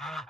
Oh.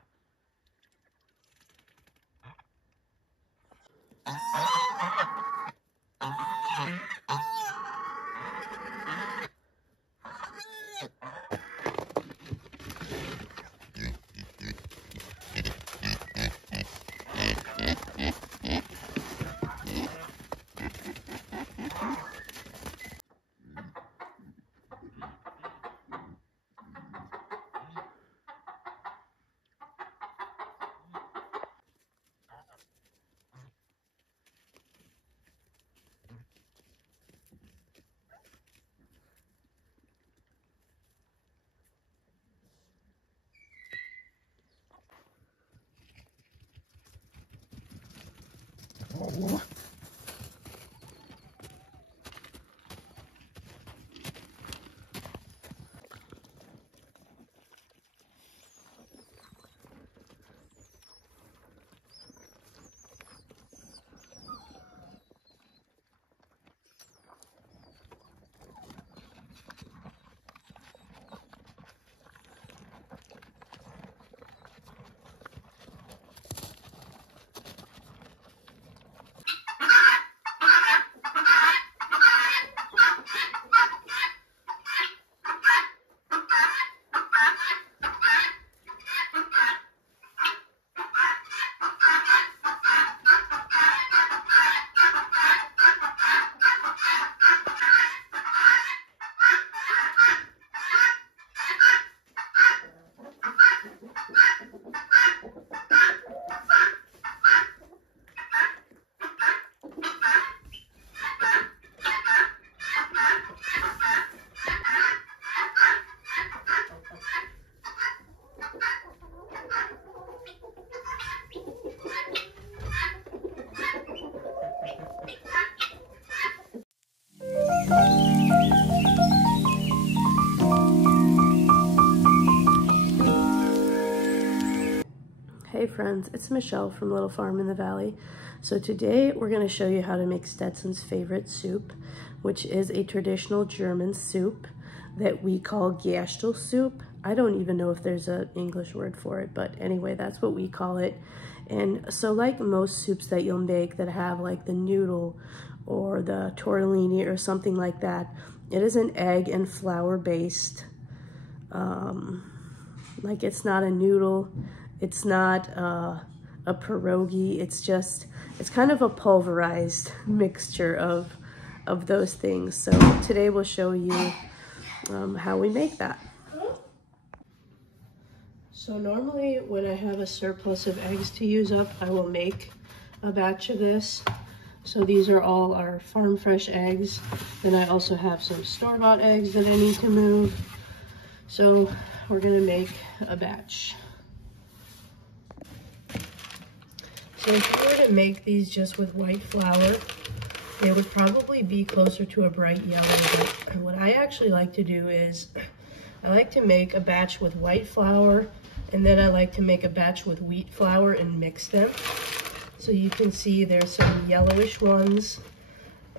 Hey friends, it's Michelle from Little Farm in the Valley. So today we're going to show you how to make Stetson's favorite soup, which is a traditional German soup that we call gestel soup. I don't even know if there's an English word for it, but anyway, that's what we call it. And so like most soups that you'll make that have like the noodle or the tortellini or something like that, it is an egg and flour based. Like it's not a noodle. It's not a pierogi, it's kind of a pulverized mixture of those things. So today we'll show you how we make that. So normally when I have a surplus of eggs to use up, I will make a batch of this. So these are all our farm fresh eggs. Then I also have some store-bought eggs that I need to move. So we're gonna make a batch. So if you were to make these just with white flour, they would probably be closer to a bright yellow. But what I actually like to do is, I like to make a batch with white flour, and then I like to make a batch with wheat flour and mix them. So you can see there's some yellowish ones,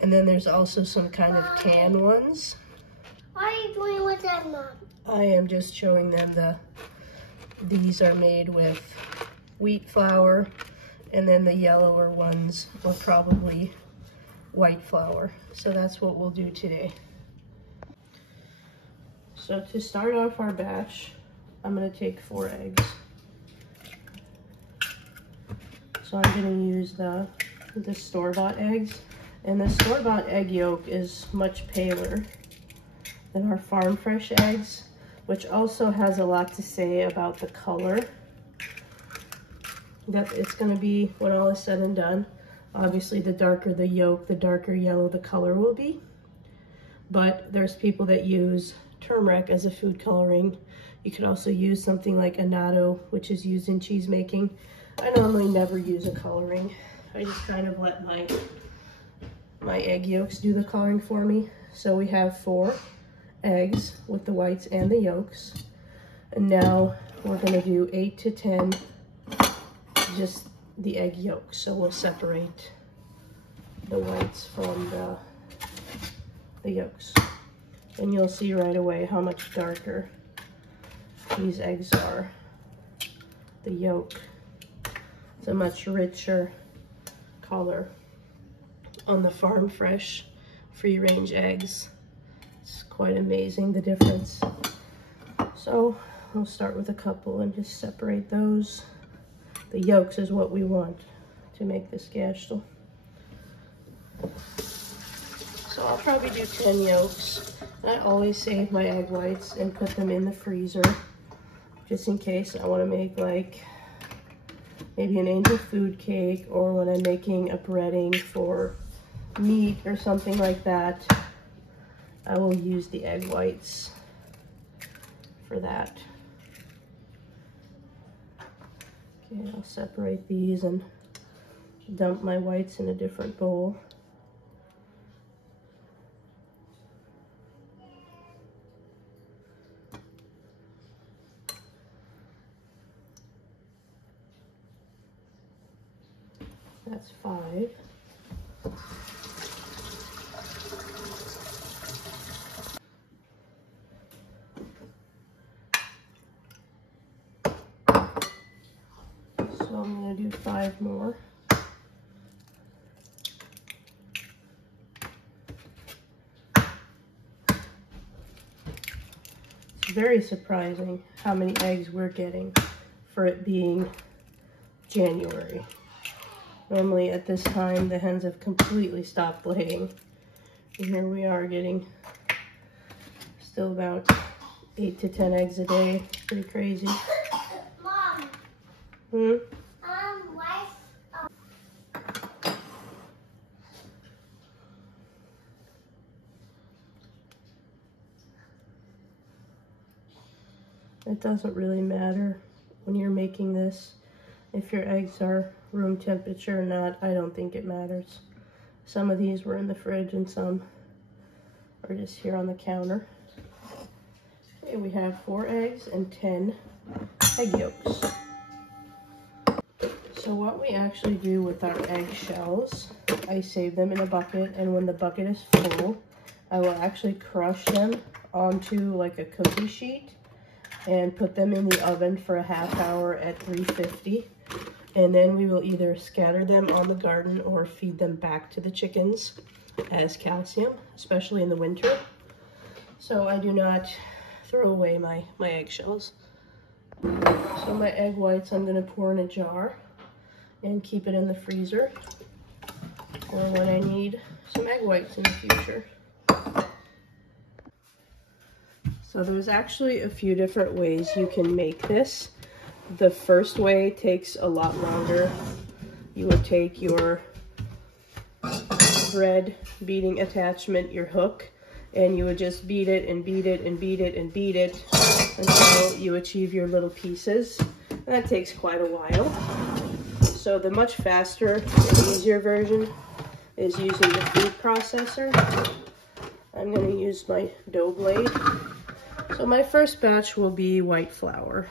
and then there's also some kind of tan ones. What are you doing with them, Mom? I am just showing them these are made with wheat flour, and then the yellower ones are probably white flour. So that's what we'll do today. So to start off our batch, I'm gonna take 4 eggs. So I'm gonna use the store-bought eggs. And the store-bought egg yolk is much paler than our farm fresh eggs, which also has a lot to say about the color. That it's going to be, when all is said and done, obviously the darker the yolk, the darker yellow the color will be. But there's people that use turmeric as a food coloring. You could also use something like annatto, which is used in cheese making. I normally never use a coloring. I just kind of let my egg yolks do the coloring for me. So we have 4 eggs with the whites and the yolks. And now we're going to do 8 to 10 just the egg yolks. So we'll separate the whites from the yolks. And you'll see right away how much darker these eggs are the yolk. It's a much richer color on the farm fresh free range eggs. It's quite amazing the difference. So we'll start with a couple and just separate those. The yolks is what we want to make this gestel. So I'll probably do 10 yolks. I always save my egg whites and put them in the freezer just in case I want to make like maybe an angel food cake, or when I'm making a breading for meat or something like that, I will use the egg whites for that. Okay, I'll separate these and dump my whites in a different bowl. That's 5. So I'm going to do 5 more. It's very surprising how many eggs we're getting for it being January. Normally at this time, the hens have completely stopped laying. And here we are getting still about 8 to 10 eggs a day. Pretty crazy. Mom. It doesn't really matter when you're making this if your eggs are room temperature or not. I don't think it matters. Some of these were in the fridge and some are just here on the counter. Okay, we have 4 eggs and 10 egg yolks. So what we actually do with our egg shells, I save them in a bucket, and when the bucket is full, I will actually crush them onto like a cookie sheet and put them in the oven for a half hour at 350. And then we will either scatter them on the garden or feed them back to the chickens as calcium, especially in the winter. So I do not throw away my eggshells. So my egg whites I'm going to pour in a jar and keep it in the freezer for when I need some egg whites in the future. So there's actually a few different ways you can make this. The first way takes a lot longer. You would take your bread beating attachment, your hook, and you would just beat it and beat it and beat it and beat it until you achieve your little pieces. And that takes quite a while. So the much faster and easier version is using the food processor. I'm going to use my dough blade. So my first batch will be white flour.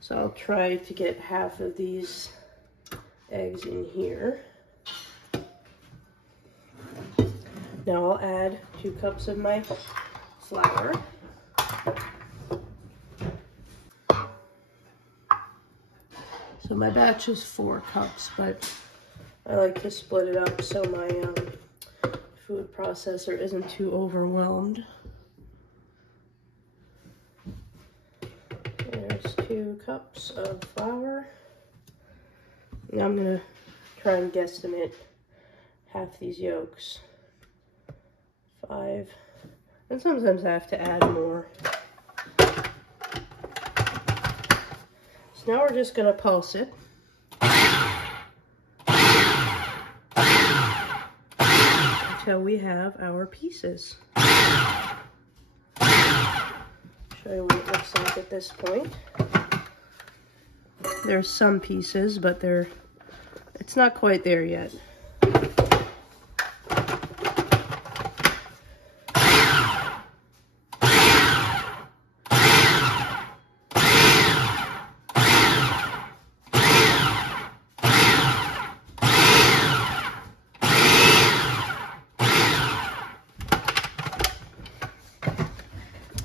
So I'll try to get half of these eggs in here. Now I'll add 2 cups of my flour. So my batch is 4 cups, but I like to split it up so my food processor isn't too overwhelmed. There's 2 cups of flour. Now I'm gonna try and guesstimate half these yolks. 5, and sometimes I have to add more. So now we're just gonna pulse it. Until we have our pieces. Show you what it looks like at this point. There's some pieces, but it's not quite there yet.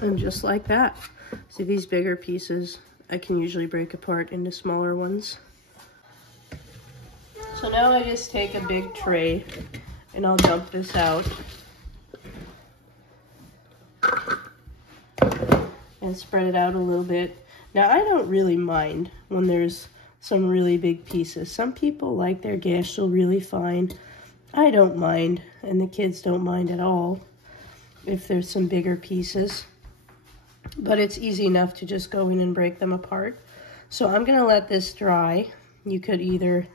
And just like that, see these bigger pieces, I can usually break apart into smaller ones. So now I just take a big tray and I'll dump this out and spread it out a little bit. Now I don't really mind when there's some really big pieces. Some people like their gestel really fine. I don't mind, and the kids don't mind at all if there's some bigger pieces. But it's easy enough to just go in and break them apart. So I'm gonna let this dry. You could either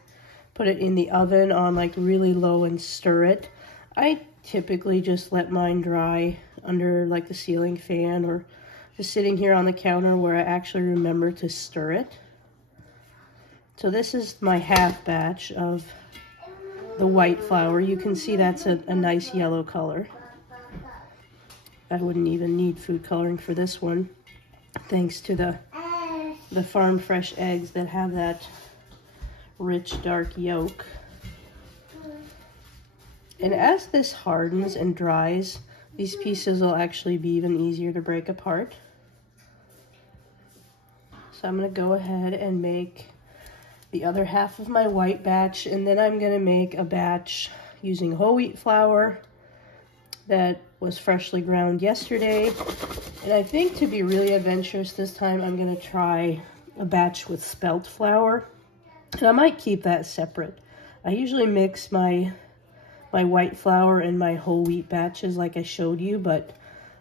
put it in the oven on like really low and stir it. I typically just let mine dry under like the ceiling fan or just sitting here on the counter where I actually remember to stir it. So this is my half batch of the white flour. You can see that's a nice yellow color. I wouldn't even need food coloring for this one, thanks to the farm fresh eggs that have that rich dark yolk. And as this hardens and dries, these pieces will actually be even easier to break apart. So I'm going to go ahead and make the other half of my white batch, and then I'm going to make a batch using whole wheat flour that was freshly ground yesterday. And I think to be really adventurous this time, I'm going to try a batch with spelt flour. And I might keep that separate. I usually mix my white flour and my whole wheat batches like I showed you, but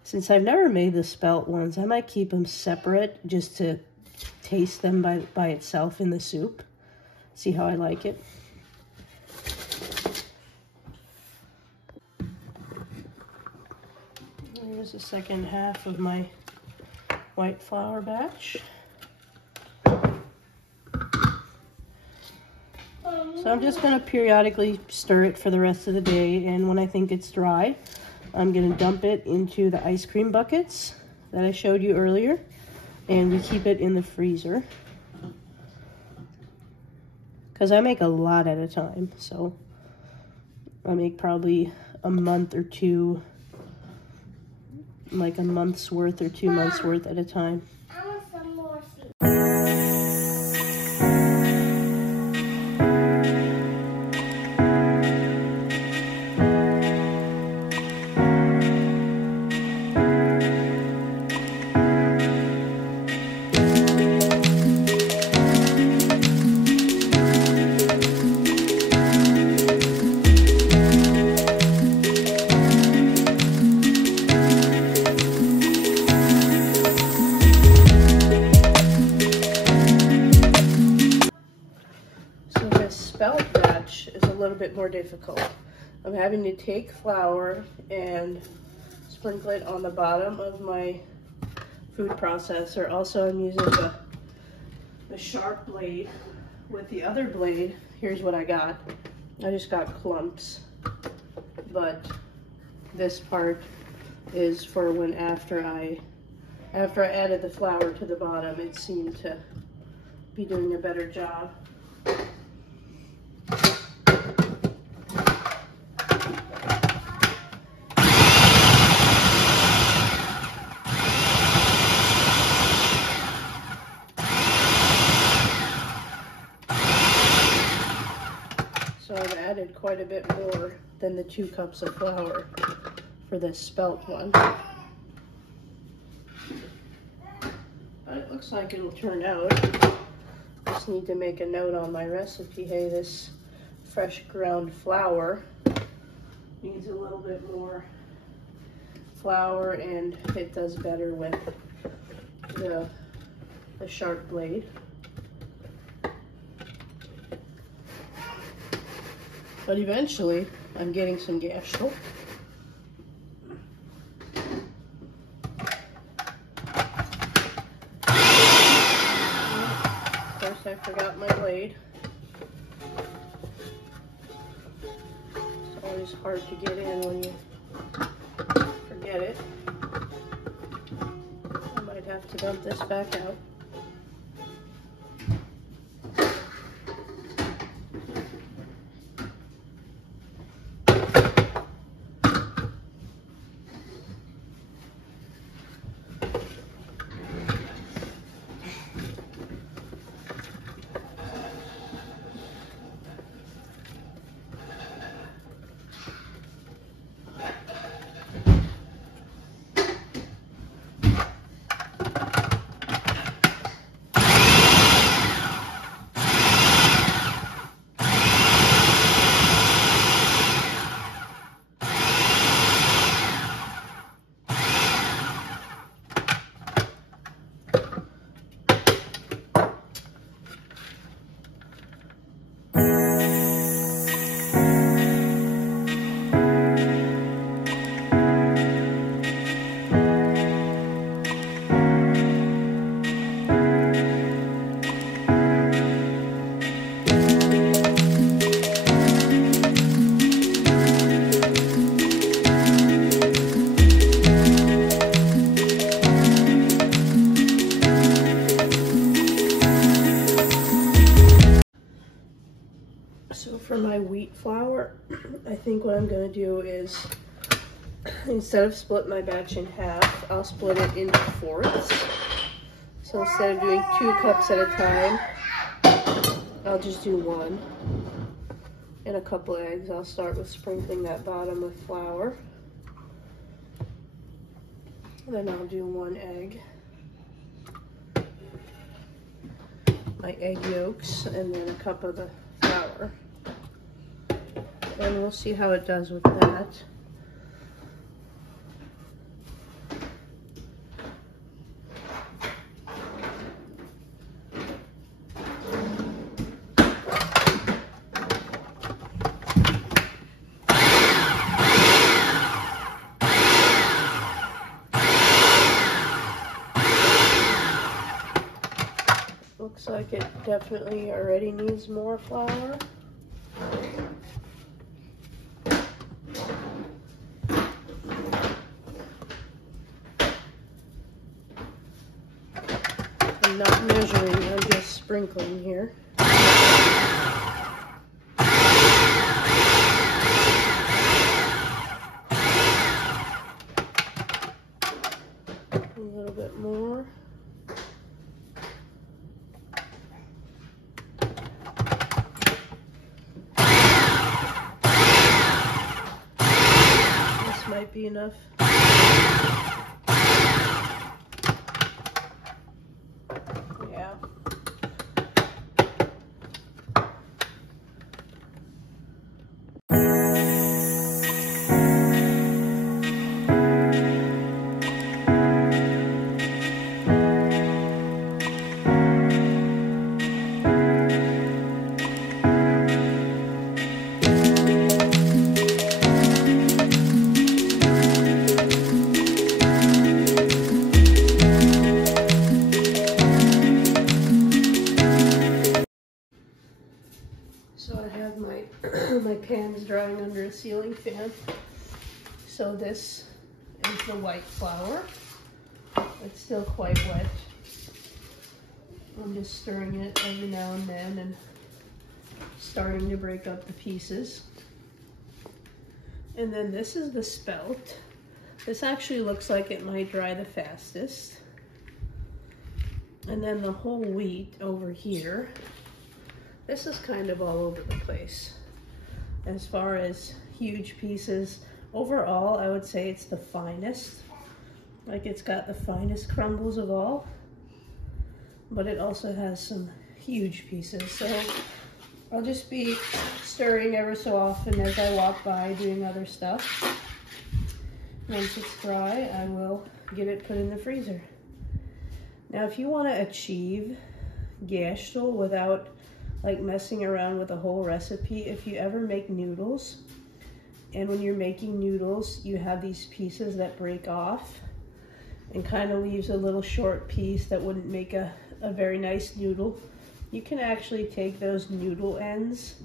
since I've never made the spelt ones, I might keep them separate just to taste them by itself in the soup. See how I like it. Here's the second half of my white flour batch. So I'm just going to periodically stir it for the rest of the day, and when I think it's dry, I'm going to dump it into the ice cream buckets that I showed you earlier, and we keep it in the freezer. Because I make a lot at a time, so I make probably a month or two, like a month's worth or 2 months worth at a time. I want some more seeds. Spelt batch is a little bit more difficult. I'm having to take flour and sprinkle it on the bottom of my food processor. Also, I'm using the sharp blade. With the other blade, here's what I got. I just got clumps, but this part is for when after I added the flour to the bottom, it seemed to be doing a better job. So I've added quite a bit more than the 2 cups of flour for this spelt one. But it looks like it'll turn out. Just need to make a note on my recipe. Hey, this fresh ground flour needs a little bit more flour, and it does better with the sharp blade. But eventually, I'm getting some gestel. First, I forgot my blade. It's always hard to get in when you forget it. I might have to dump this back out. So for my wheat flour, I think what I'm gonna do is, instead of split my batch in half, I'll split it into fourths. So instead of doing 2 cups at a time, I'll just do 1. And a couple eggs. I'll start with sprinkling that bottom with flour. Then I'll do 1 egg. My egg yolks, and then a cup of the flour. And we'll see how it does with that. Looks like it definitely already needs more flour. I'm not measuring, I'm just sprinkling here. A little bit more. This might be enough. Yeah. So I have my my pans drying under a ceiling fan. So this is the white flour. It's still quite wet. I'm just stirring it every now and then and starting to break up the pieces. And then this is the spelt. This actually looks like it might dry the fastest. And then the whole wheat over here. This is kind of all over the place. As far as huge pieces, overall, I would say it's the finest. Like it's got the finest crumbles of all, but it also has some huge pieces. So I'll just be stirring ever so often as I walk by doing other stuff. Once it's dry, I will get it put in the freezer. Now, if you want to achieve gestel without like messing around with the whole recipe, if you ever make noodles, and when you're making noodles, you have these pieces that break off and kind of leaves a little short piece that wouldn't make a very nice noodle, you can actually take those noodle ends,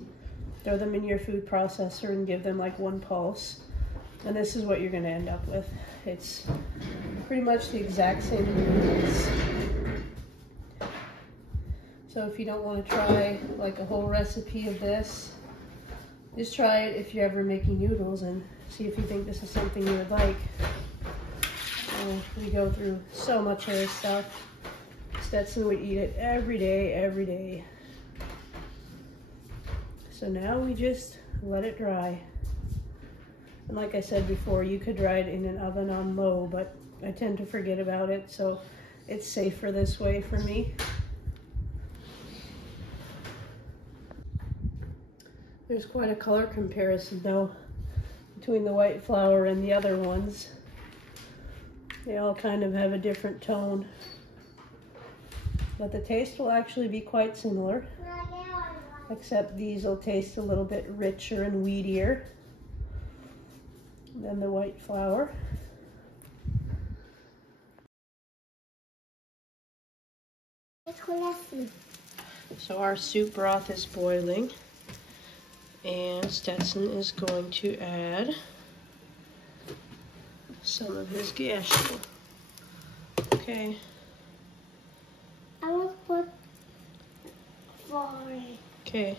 throw them in your food processor and give them like 1 pulse. And this is what you're gonna end up with. It's pretty much the exact same ingredients. So if you don't want to try like a whole recipe of this, just try it if you're ever making noodles and see if you think this is something you would like. We go through so much of this stuff. Stetson would eat it every day. So now we just let it dry. And like I said before, you could dry it in an oven on low, but I tend to forget about it, so it's safer this way for me. There's quite a color comparison though between the white flour and the other ones. They all kind of have a different tone, but the taste will actually be quite similar, except these will taste a little bit richer and wheatier than the white flour. So our soup broth is boiling, and Stetson is going to add some of his gestel. Okay. I will put flour. Okay.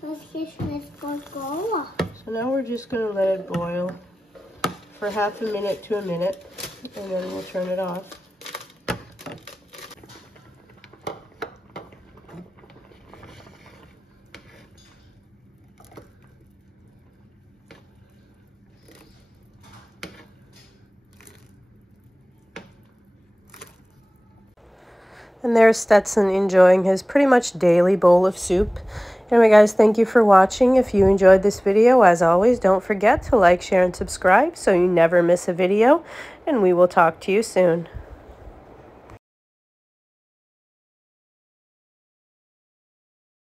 Let's get this Coca-Cola. So now we're just going to let it boil for half a minute to a minute, and then we'll turn it off. And there's Stetson enjoying his pretty much daily bowl of soup. Anyway, guys, thank you for watching. If you enjoyed this video, as always, don't forget to like, share, and subscribe so you never miss a video. And we will talk to you soon.